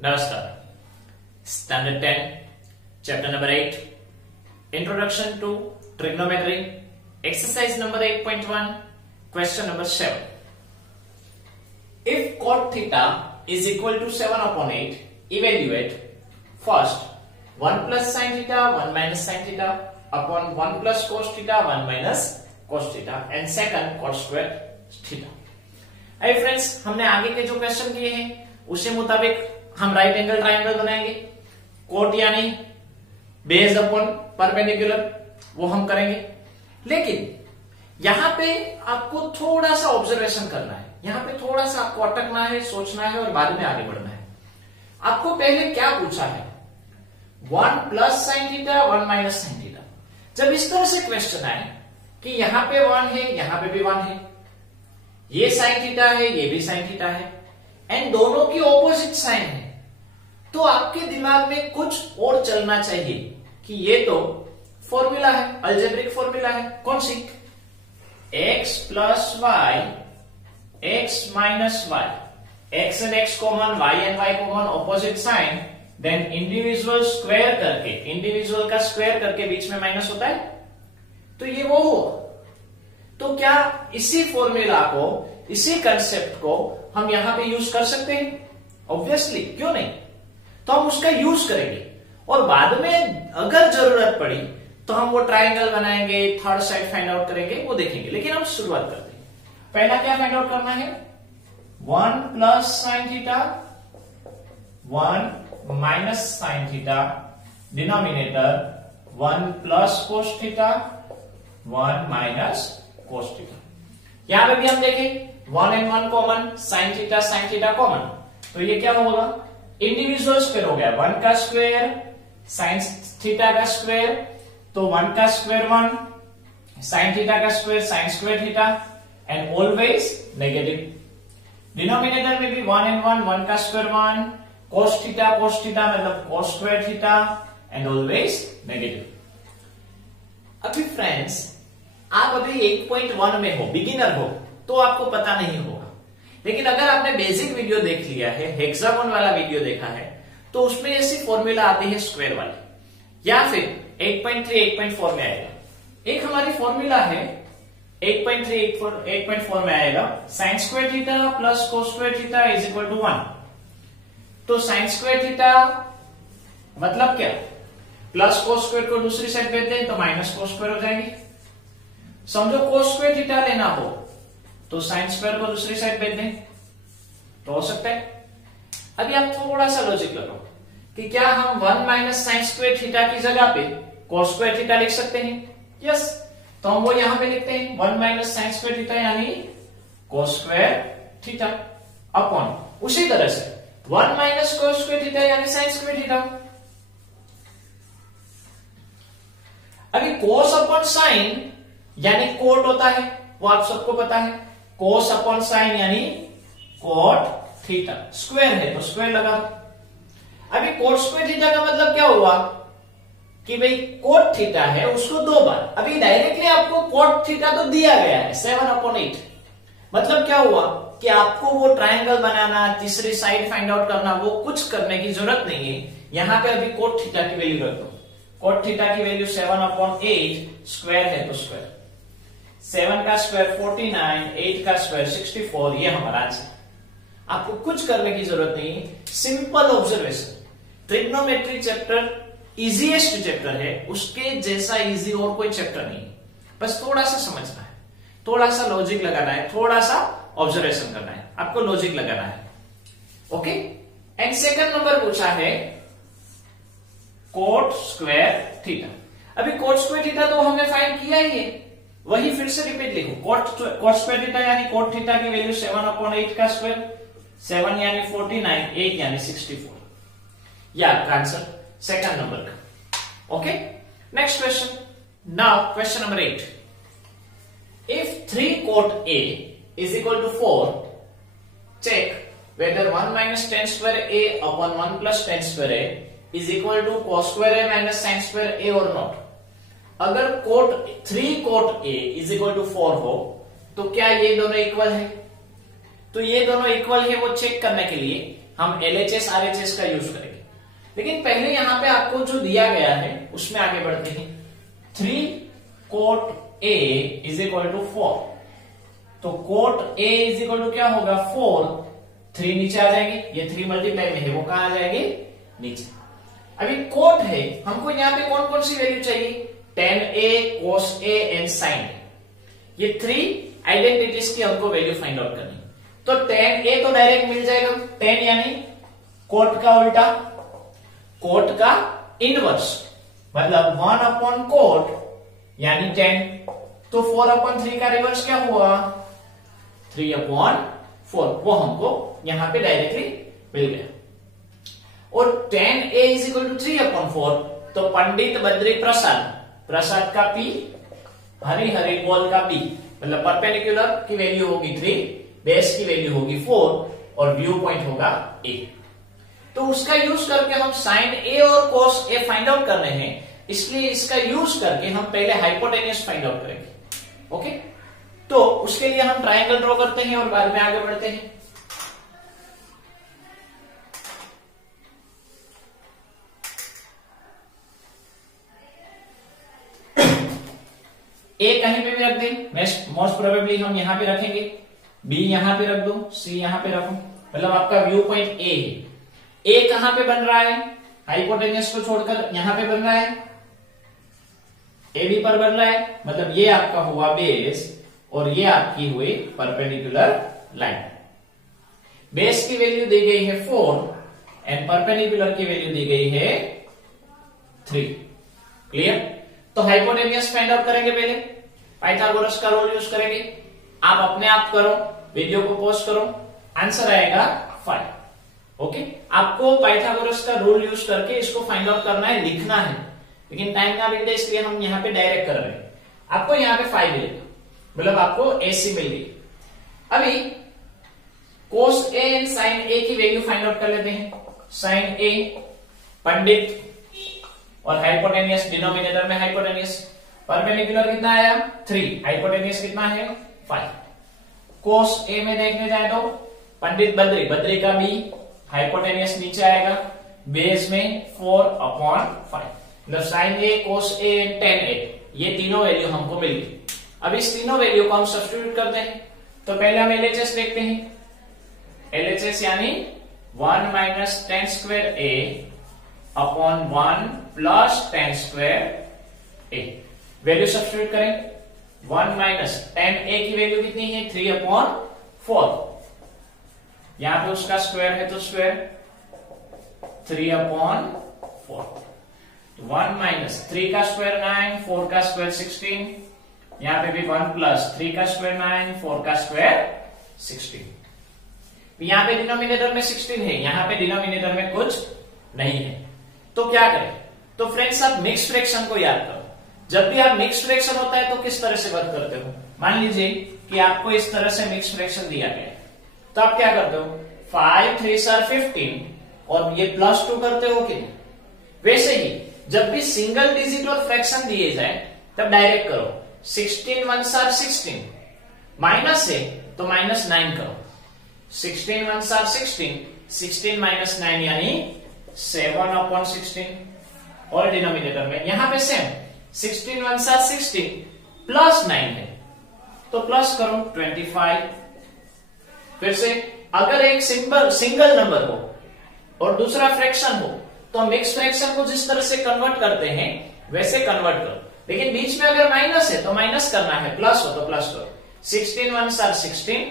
नमस्कार। Standard 10 chapter number 8 introduction to trigonometry exercise number 8.1 question number 7। If cot theta is equal to 7/8, evaluate first 1 plus sin theta 1 minus sin theta upon 1 plus cos theta 1 minus cos theta and second cot square theta। अरे friends, हमने आगे के जो question किए हैं उसी मुताबिक हम राइट एंगल ट्राइंगल बनाएंगे। कोट यानी बेस अपॉन परपेंडिकुलर, वो हम करेंगे। लेकिन यहां पे आपको थोड़ा सा ऑब्जर्वेशन करना है, यहां पे थोड़ा सा आपको अटकना है, सोचना है और बाद में आगे बढ़ना है। आपको पहले क्या पूछा है? 1 plus sine theta 1 minus sine theta. जब इस तरह से क्वेश्चन आए कि यहां पे 1 है, यहां पे भी 1 है, ये साइन थीटा है, ये भी साइन थीटा है एंड दोनों की ऑपोजिट साइन है, तो आपके दिमाग में कुछ और चलना चाहिए कि ये तो फॉर्मूला है, अलजेब्रिक फॉर्मूला है। कौन सी? x plus y x minus y, x and x common, y and y common, opposite sign, then individual square करके, इंडिविजुअल का स्क्वायर करके बीच में माइनस होता है, तो ये वो हुआ। तो क्या इसी फॉर्मूला को, इसी कंसेप्ट को हम यहां पे यूज कर सकते हैं? ऑब्वियसली, क्यों नहीं? तो हम उसका यूज करेंगे और बाद में अगर जरूरत पड़ी तो हम वो ट्राइंगल बनाएंगे, थर्ड साइड फाइंड आउट करेंगे, वो देखेंगे। लेकिन हम शुरुआत करते हैं। पहला क्या फाइंड आउट करना है? 1 plus sine theta 1 minus sine theta, denominator 1 plus cos theta 1 minus cos theta. यहां पे भी हम देखें 1 and 1 common, sine theta common, तो ये क्या होगा? इंडिविजुअल स्क्वायर हो गया, 1 का स्क्वायर साइन थीटा का स्क्वायर, तो 1 का स्क्वायर 1, साइन थीटा का square sine square theta and always negative. Denominator में भी 1 एंड 1 का स्क्वायर 1, कोस थीटा मतलब कोस square theta and always negative. अभी फ्रेंड्स, आप अभी 8.1 में हो, बिगिनर हो, तो आपको पता नहीं होगा। लेकिन अगर आपने बेसिक वीडियो देख लिया है, हेक्सागोन वाला वीडियो देखा है, तो उसमें ऐसी फॉर्मूला आती है स्क्वायर वाली, या फिर 8.3 8.4 में आएगा। एक हमारी फॉर्मूला है 8.3 8.4 में आएगा, sine square theta plus cos square theta is equal to 1। तो साइन स्क्वायर थीटा मतलब क्या? प्लस कोस स्क्वायर को दूसरी साइड भेज दें तो माइनस कोस स्क्वायर हो जाएंगे। समझो कोस स्क्वायर थीटा लेना हो तो साइन स्क्वायर को दूसरी साइड भेज दें तो हो सकता है। अभी आप थोड़ा सा लॉजिक लगाओ कि क्या हम 1 माइनस साइन स्क्वायर थीटा की जगह पे कोस स्क्वायर थीटा लिख सकते हैं? यस, तो हम वो यहां पे लिखते हैं 1 माइनस साइन स्क्वायर थीटा यानी कोस स्क्वायर थीटा अपॉन, उसी तरह से 1 माइनस कोस स्क्वायर थीटा यानी साइन स्क्वायर थीटा। अभी कोस अपॉन साइन यानी कोट होता है, वो आप सबको पता है। कोस अपॉन साइन यानी कोट थीटा, स्क्वायर है तो स्क्वायर लगा। अभी कोट स्क्वायर थीटा का मतलब क्या हुआ कि भाई कोट थीटा है उसको 2 बार, अभी डायरेक्टली आपको कोट थीटा तो दिया गया है 7/8। मतलब क्या हुआ कि आपको वो ट्राइंगल बनाना, तीसरी साइड फाइंड आउट करना, वो कुछ करने की जरूरत नहीं है। यहां पे अभी कोट थीटा की वैल्यू रख दो। कोट थीटा की वैल्यू 7/8, स्क्वायर है तो स्क्वायर, 7 का स्क्वायर 49, 8 का स्क्वायर 64, ये हमारा आंसर। आपको कुछ करने की जरूरत नहीं है, simple observation. Trigonometry chapter easiest chapter है, उसके जैसा इजी और कोई चैप्टर नहीं। बस थोड़ा सा समझना है, थोड़ा सा लॉजिक लगाना है, थोड़ा सा ऑब्जर्वेशन करना है, आपको लॉजिक लगाना है। ओके, एंड सेकंड नंबर पूछा है कोट स्क्वायर थीटा। अभी कोट स्क्वायर थीटा तो हमने फाइंड किया ही है, वही फिर से रिपीट लिखो। कोट स्क्वायर थीटा यानी कोट थीटा की वैल्यू 7/8 का स्क्वायर, 7 यानी 49, 8 यानी 64। या आंसर सेकंड नंबर का। Okay, next question. Now question number 8। If 3 cot A is equal to 4, check whether 1 minus tan square A upon 1 plus tan square A is equal to cos square A minus sin square A or not। अगर 3 cot A is equal to 4 हो तो क्या ये दोनों equal है? तो ये दोनों इक्वल है वो चेक करने के लिए हम LHS RHS का यूज करेंगे। लेकिन पहले यहां पे आपको जो दिया गया है उसमें आगे बढ़ते हैं। 3 cot A is equal to 4, तो cot A is equal to क्या होगा 4, 3 नीचे आ जाएंगे, ये 3 मल्टीप्लाई में है वो कहां आ जाएंगे नीचे। अभी cot है, हमको यहाँ पे कौन कौन सी वैल्यू चाहिए, tan A, cos A and sin A, ये 3 आइडेंटिटीज की हमको वैल्यू फाइंड आउट करनी। तो tan A तो डायरेक्ट मिल जाएगा, tan यानी cot का उल्टा, cot का इनवर्स, मतलब 1 अपॉन cot यानी tan, तो 4 अपॉन 3 का रिवर्स क्या हुआ 3 अपॉन 4, वो हमको यहां पे डायरेक्टली मिल गया। और tan A is equal to 3 upon 4, तो पंडित बद्री प्रसाद, प्रसाद का P, हरि हरि बोल का B, मतलब परपेंडिकुलर की वैल्यू होगी 3, बेस की वैल्यू होगी 4 और व्यू पॉइंट होगा A। तो उसका यूज करके हम sin A और cos A फाइंड आउट कर रहे हैं, इसलिए इसका यूज करके हम पहले हाइपोटेन्यूज फाइंड आउट करेंगे। ओके, तो उसके लिए हम ट्रायंगल ड्रॉ करते हैं और बाद में आगे बढ़ते हैं। A कहीं पे भी रख दें, मोस्ट प्रोबेबली हम यहां पे रखेंगे, B यहां पे रख दो, C यहां पे रखो, मतलब आपका व्यू पॉइंट A है। A कहां पे बन रहा है, हाइपोटेन्यूज को छोड़कर यहां पे बन रहा है, AB पर बन रहा है, मतलब ये आपका हुआ बेस और ये आपकी हुई परपेंडिकुलर लाइन। बेस की वैल्यू दी गई है 4 एंड परपेंडिकुलर की वैल्यू दी गई है 3। क्लियर? तो हाइपोटेन्यूज फाइंड आउट करेंगे, पहले पाइथागोरस का रूल यूज करेंगे। आप अपने आप करो, वीडियो को पॉज करो, आंसर आएगा 5। ओके, आपको पाइथागोरस का रूल यूज करके इसको फाइंड आउट करना है, लिखना है, लेकिन टाइम ना मिलते इसलिए हम यहाँ पे डायरेक्ट कर रहे हैं। आपको यहाँ पे 5 मिलेगा, मतलब आपको AC मिल गई। अभी cos A and sin A की वैल्यू फाइंड आउट कर लेते हैं। sin A पंडित और हाइपोटेन्यूज डिनोमिनेटर में हाइपोटेन्यूज, परपेंडिकुलर कितना आया 3, हाइपोटेन्यूज कितना है 5। cos A में देखने जाए तो पंडित बद्री, बद्री का B, हाइपोटेन्यूज नीचे आएगा, बेस में 4 अपॉन 5, मतलब sin A, cos A, tan A, ये तीनों वैल्यू हमको मिल गई। अब इस तीनों वैल्यू को हम सब्स्टिट्यूट करते हैं। तो पहले हम LHS देखते हैं, LHS यानी 1 minus tan square A upon 1 plus tan square A, value substitute करें। 1 माइनस tan A की वैल्यू कितनी है 3 अपॉन 4, यहां पे उसका स्क्वायर है तो स्क्वायर 3 अपॉन 4, 1 माइनस 3 का स्क्वायर 9, 4 का स्क्वायर 16, यहां पे भी 1 प्लस 3 का स्क्वायर 9, 4 का स्क्वायर 16। यहां पे डिनोमिनेटर में 16 है, यहां पे डिनोमिनेटर में कुछ नहीं है, तो क्या करें? तो फ्रेंड्स आप मिक्स फ्रैक्शन को याद करो। जब भी आप मिक्स फ्रैक्शन होता है तो किस तरह से वर्क करते हो? मान लीजिए कि आपको इस तरह से मिक्स फ्रैक्शन दिया गया है, तो आप क्या करते हो, 5 3 are 15 और ये +2 करते हो कि नहीं? वैसे ही जब भी सिंगल डिजिट और फ्रैक्शन दिए जाए तब डायरेक्ट करो, 16 1s are 16, माइनस है तो -9 करो, 16 1s are 16, 16 - 9 यानी 7 अपॉन 16, और डिनोमिनेटर में यहां पे सेम 16 1s are 16 प्लस 9 है तो प्लस करो 25। फिर से अगर एक सिंगल नंबर हो और दूसरा फ्रैक्शन हो तो मिक्स फ्रैक्शन को जिस तरह से कन्वर्ट करते हैं वैसे कन्वर्ट करो, लेकिन बीच में अगर माइनस है तो माइनस करना है, प्लस हो तो प्लस करो। 16 1s are 16,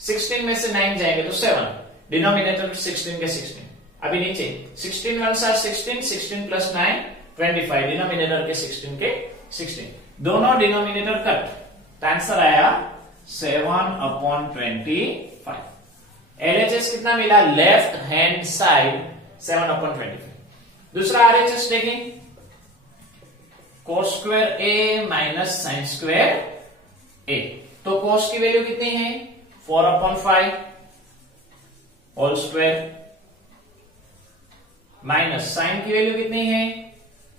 16 में से 9 जाएंगे तो 7, डिनोमिनेटर 16 के 16। अभी नीचे 16 1s are 16, 16 प्लस 9 25, डिनोमिनेटर के 16 के 16, दोनों डिनोमिनेटर कट, तो आंसर आया 7 अपॉन 25। LHS कितना मिला? Left hand side 7 upon 25। दूसरा RHS देखें, cos square A minus sine square A, तो cos की वैल्यू कितनी है 4 upon 5 whole square, minus sine की वैल्यू कितनी है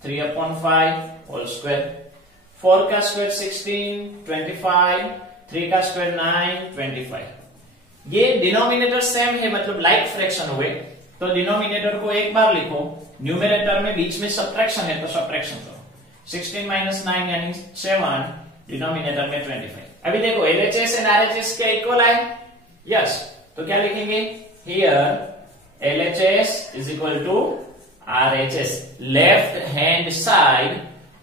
3 अपॉन 5 होल स्क्वायर, 4 का स्क्वायर 16, 25, 3 का स्क्वायर 9, 25, ये डिनोमिनेटर सेम है, मतलब लाइक फ्रैक्शन हुए, तो डिनोमिनेटर को एक बार लिखो, न्यूमरेटर में बीच में सब्ट्रैक्शन है तो सब्ट्रैक्शन करो। 16 माइनस 9 यानी 7, डिनोमिनेटर में 25। अभी देखो LHS एंड RHS क्या इक्वल आए? यस, तो क्या लिखेंगे? Here LHS is equal to RHS, left hand side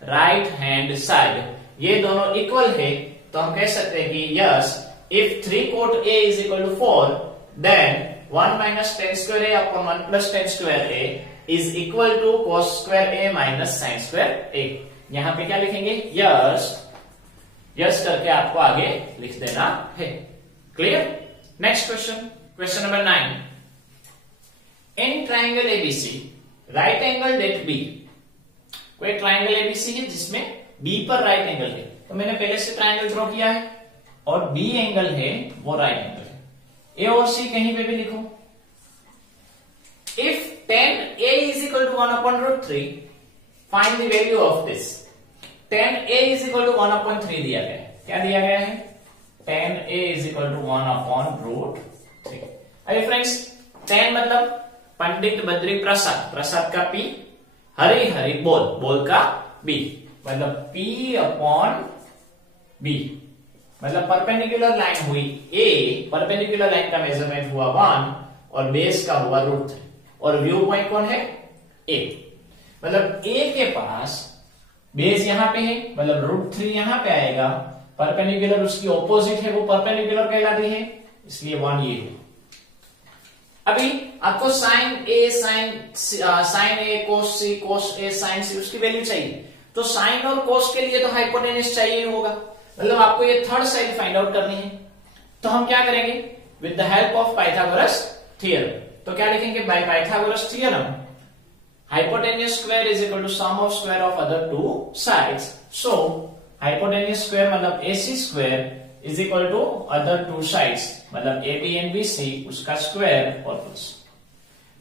right hand side, ये दोनों इक्वल है, तो हम कह सकते हैं कि yes, if 3 cot A is equal to 4, then 1 minus tan square A upon 1 plus tan square A is equal to cos square A minus sin square A। यहां पे क्या लिखेंगे? यस, यस करके आपको आगे लिख देना है। Clear? Next question, question number 9। In triangle ABC, right angle at B, कोई ट्राइंगल ABC है जिसमें B पर राइट एंगल है, तो मैंने पहले से ट्राइंगल ड्रॉ किया है, और B एंगल है वो राइट एंगल है। A और C कहीं पे भी लिखो। If tan A is equal to 1 upon root 3, find the value of this। tan A is equal to 1 upon 3 दिया गया है। क्या दिया गया है? tan A is equal to 1 upon root 3। अरे फ्रेंड्स, tan मतलब पंडित बद्री प्रसाद, प्रसाद का P, हरी हरी बोल, बोल का B, मतलब P अपॉन B, मतलब परपेंडिकुलर लाइन हुई A, परपेंडिकुलर लाइन का मेजरमेंट हुआ 1 और बेस का हुआ रूट 3, और व्यू पॉइंट कौन है? A, मतलब A के पास बेस यहां पे है, मतलब रूट 3 यहां पे आएगा, परपेंडिकुलर उसकी ऑपोजिट है, वो परपेंडिकुलर कहलाती है, इसलिए 1 ये है। अभी आपको साइन ए कोस सी कोस ए साइन सी उसकी वैल्यू चाहिए, तो साइन और कोस के लिए तो हाइपोटेन्यूज चाहिए होगा, मतलब आपको ये थर्ड साइड फाइंड आउट करनी है। तो हम क्या करेंगे? With the help of Pythagoras theorem. तो क्या लिखेंगे? By Pythagoras theorem hypotenuse square is equal to sum of square of other two sides, so hypotenuse square मतलब AC square is equal to other two sides, मतलब AB and BC उसका square और plus,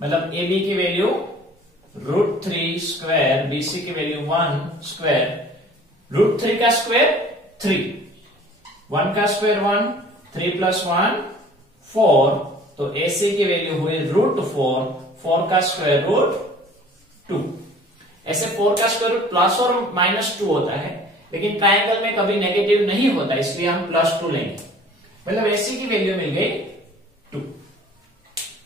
मतलब AB की value root 3 square, BC की value 1 square, root 3 का square 3, 1 का square 1, 3 plus 1 4, तो AC की वैल्यू हुई रूट 4, 4 का स्क्वायर रूट 2। ऐसे 4 का स्क्वायर रूट प्लस और माइनस 2 होता है, लेकिन ट्रायंगल में कभी नेगेटिव नहीं होता, इसलिए हम प्लस 2 लेंगे, मतलब AC की वैल्यू मिल गई 2।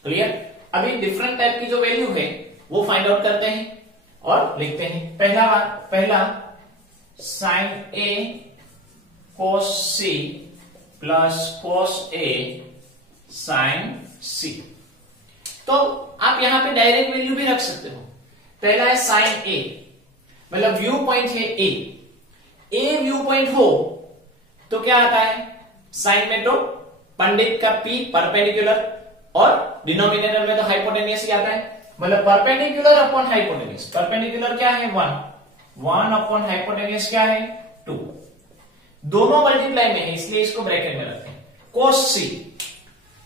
क्लियर? अभी डिफरेंट टाइप की जो वैल्यू है वो फाइंड आउट करते हैं और लिखते हैं। पहला sine A cos C plus cos A sine C, तो आप यहां पे डायरेक्ट वैल्यू भी रख सकते हो। पहला है साइन A, मतलब व्यू पॉइंट है A व्यू पॉइंट हो तो क्या आता है? साइन में तो पंडित का P परपेंडिकुलर, और डिनोमिनेटर में तो हाइपोटेन्यूस ही आता है, मतलब परपेंडिकुलर अपॉन हाइपोटेन्यूस। परपेंडिकुलर क्या है? 1 अपॉन हाइपोटेन्यूस क्या है? 2। दोनों मल्टीप्लाई में है, इसलिए इसको ब्रैकेट में रखते हैं। कोस C,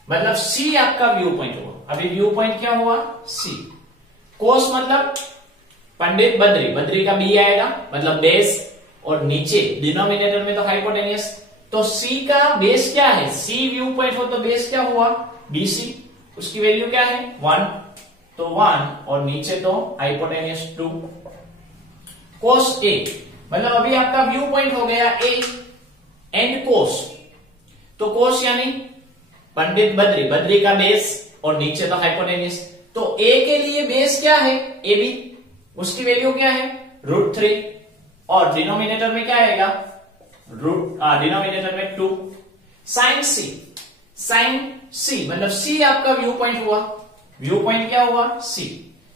मतलब C आपका व्यू पॉइंट हुआ। अभी व्यू पॉइंट क्या हुआ? C। कोस मतलब पंडित बद्री, बद्री का B आएगा, मतलब बेस, और नीचे डिनोमिनेटर में तो हाइपोटेन्यूस, तो C का बेस क्या है? C व्यू पॉइंट हो तो बेस क्या हुआ? BC, उसकी वैल्यू क्या है? 1, तो 1, और नीचे तो हाइपोटेन्यूस 2। कोस A, मतलब अभी आपका व्यू पॉइंट हो गया A एंड कोस, तो कोस यानी पंडित बद्री, बद्री का बेस, और नीचे तो हाइपोटेन्यूस, तो A के लिए बेस क्या है? AB, उसकी वैल्यू क्या है? रूट 3, और डिनोमिनेटर में क्या आएगा? डिनोमिनेटर में 2। साइन C मतलब C आपका व्यू पॉइंट हुआ, व्यू पॉइंट क्या हुआ? C।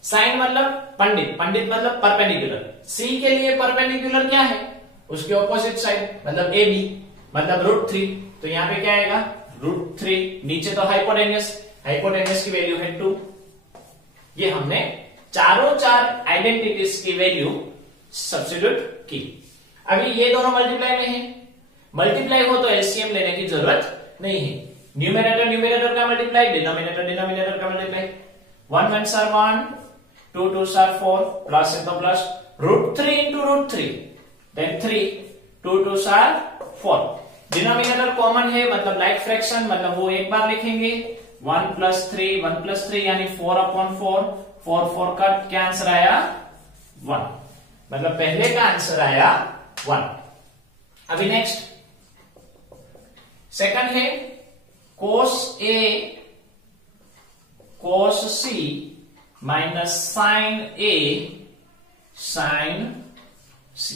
साइन मतलब पंडित, पंडित मतलब परपेंडिकुलर, C के लिए परपेंडिकुलर क्या है? उसके ऑपोजिट साइड, मतलब AB, मतलब रूट 3, तो यहां पे क्या आएगा? रूट 3, नीचे तो हाइपोटेन्यूस, हाइपोटेन्यूस की वैल्यू है 2। ये हमने चारों चार आइडेंटिटीज की वैल्यू सब्स्टिट्यूट की। अभी ये दोनों मल्टीप्लाई में है, मल्टीप्लाई हो तो एलसीएम लेने की जरूरत नहीं है। न्यूमरेटर का मल्टीप्लाई, डिनोमिनेटर का multiply, 1 1s are 1, 2 2s are 4, plus है तो plus, root 3 into root 3, then 3, 2 2s are 4, denominator common है मतलब लाइक फ्रैक्शन, मतलब वो एक बार लिखेंगे 1 + 3 यानी 4/4, 4 का क्या आंसर आया 1, मतलब पहले का आंसर आया 1। अभी नेक्स्ट सेकंड है cos A cos C minus sin A sin C।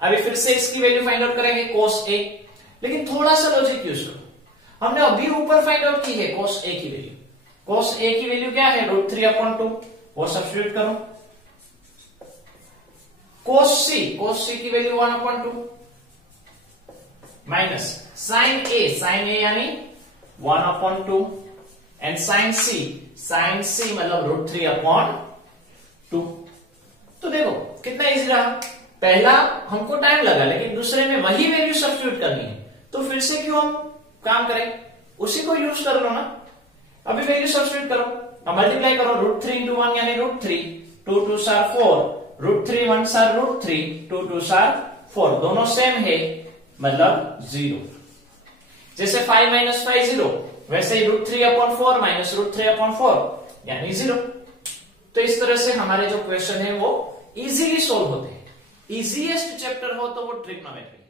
अभी फिर से इसकी वैल्यू फाइंड आउट करेंगे cos A, लेकिन थोड़ा सा लॉजिक यूज करो। हमने अभी ऊपर फाइंड आउट की है cos A की वैल्यू। cos A की वैल्यू क्या है √3/2, वो सब्स्टिट्यूट करो। cos C की वैल्यू 1/2 माइनस sin A यानी 1/2 एंड sin C मतलब √3/2। तो देखो कितना इजी रहा। पहला हमको टाइम लगा, लेकिन दूसरे में वही वैल्यू सब्स्टिट्यूट करनी है, तो फिर से क्यों हम काम करें, उसी को यूज कर लो ना। अभी वैल्यू सब्स्टिट्यूट करो, अब मल्टीप्लाई करो, √3 × 1 यानी √3, 2 2 4, √3 1 √3, 2 2 4, दोनों सेम है मतलब 0। जैसे 5 - 5 0, वैसे ही √3/4 माइनस √3/4 यानी 0। तो इस तरह से हमारे जो क्वेश्चन है वो इजीली सोल्व होते हैं। इजीएस्ट चैप्टर हो तो वो ट्रिग्नोमेट्री।